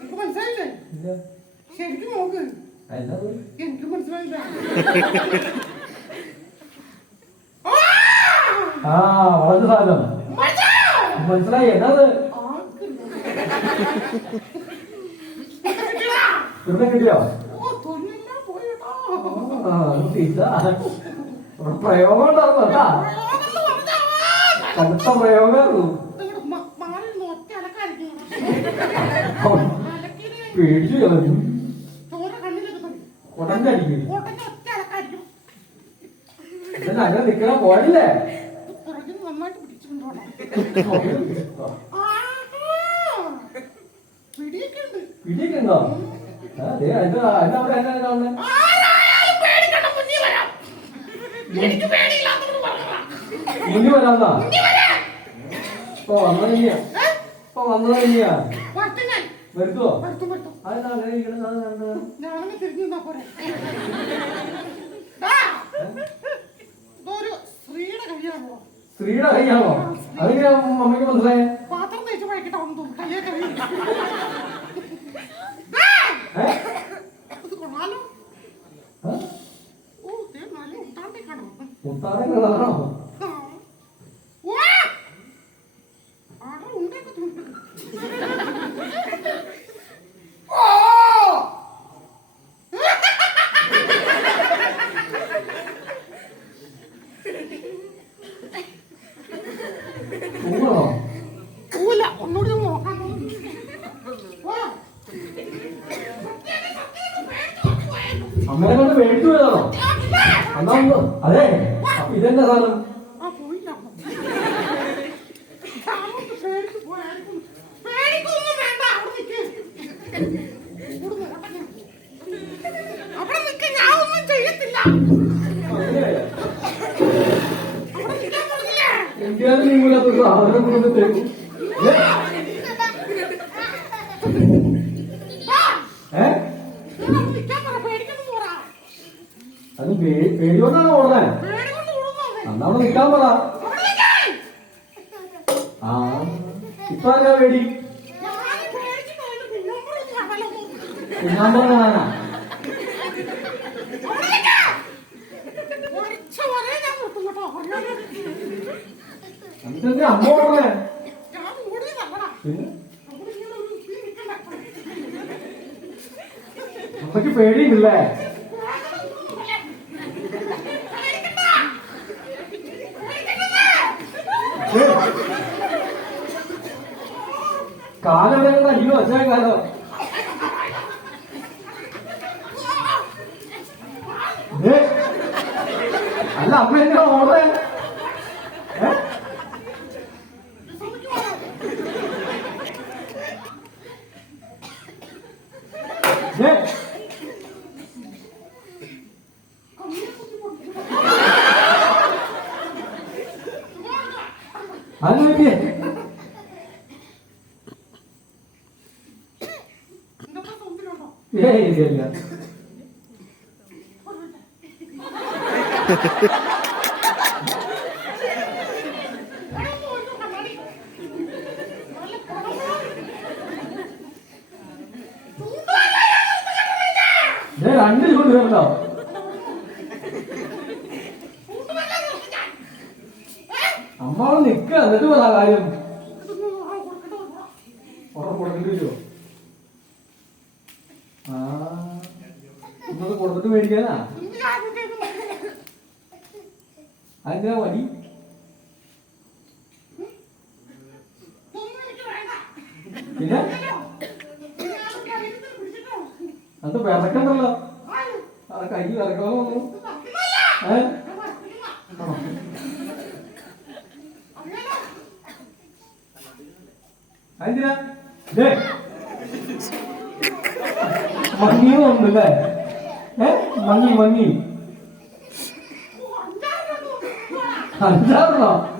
എനിക്ക് മനസ്സിലായില്ലേ? ശരിക്കും നോക്ക്. എനിക്ക് മനസ്സിലായില്ല. വളർന്ന സാധനം മനസ്സിലായി. എന്നത് ഇവിടെ കിട്ടിയോ? പ്രയോഗം ഉണ്ടാവും കേട്ടാ. കടുത്ത പ്രയോഗമായിരുന്നു. പേടിച്ചു കളഞ്ഞു. ഉടനടിക്കും അങ്ങനെ നിക്കണ പോയല്ലേ. പിടിയൊക്കെ ഉണ്ടോ? അതെ അതിനവിടെ എങ്ങനെ കാണുന്നത്? മുന്നിൽ വരാന്നാ ഇപ്പൊ വന്നു കഴിഞ്ഞാ വരുത്തുവോ? അതെന്താ അങ്ങനെ സ്ത്രീയുടെ കൈയാണോ? അതെങ്ങനെ അമ്മയ്ക്ക് മനസ്സിലായേ? പാത്രം തേച്ച് വഴിക്കിട്ടാവുന്നു കയ്യെ കഴിയും. ഒന്നുകൂടി നോക്കാം. അമ്മനെ കൊണ്ട് മേടിച്ചു പോയതാണോ? എന്നാ അതെ. അപ്പൊ ഇതെന്താ സാധനം? എന്തിനാണ് നീങ്ങൂലൊക്കെ സാധനം കൊണ്ട് തരും? അത് പേടികൊണ്ടാണ് ഓടണേ. അന്നാണ് നിക്കാൻ പറ. ആ ഇപ്പൊ എന്താ പേടി? ഞാൻ പറഞ്ഞാ എന്നിട്ട് അമ്മ ഓടണേ. അമ്മക്ക് പേടിയില്ലേ? കാലെവിടെ അയ്യോ അച്ഛാ കാലോ. അല്ല അമ്മ എന്തിനാ ഓടേ? അത് നോക്കിയേ. ഇല്ല രണ്ടിൽ കൊണ്ടുവരണോ? അമ്മ നിക്ക എന്നിട്ട് പറ കാര്യം. ഉറപ്പ് കൊടുക്കേണ്ടി വരുമോ? ആ ഇന്നത് കൊടുത്തിട്ട് മേടിക്കാനാ? അതെന്തിനാ മടി? പിന്നെ അത് വിറക്കണ്ടല്ലോ. ആ കൈ വിറക്കാമോ? അതെന്തിനാ? മങ്ങിയും ഉണ്ടല്ലേ? മങ്ങി 5 6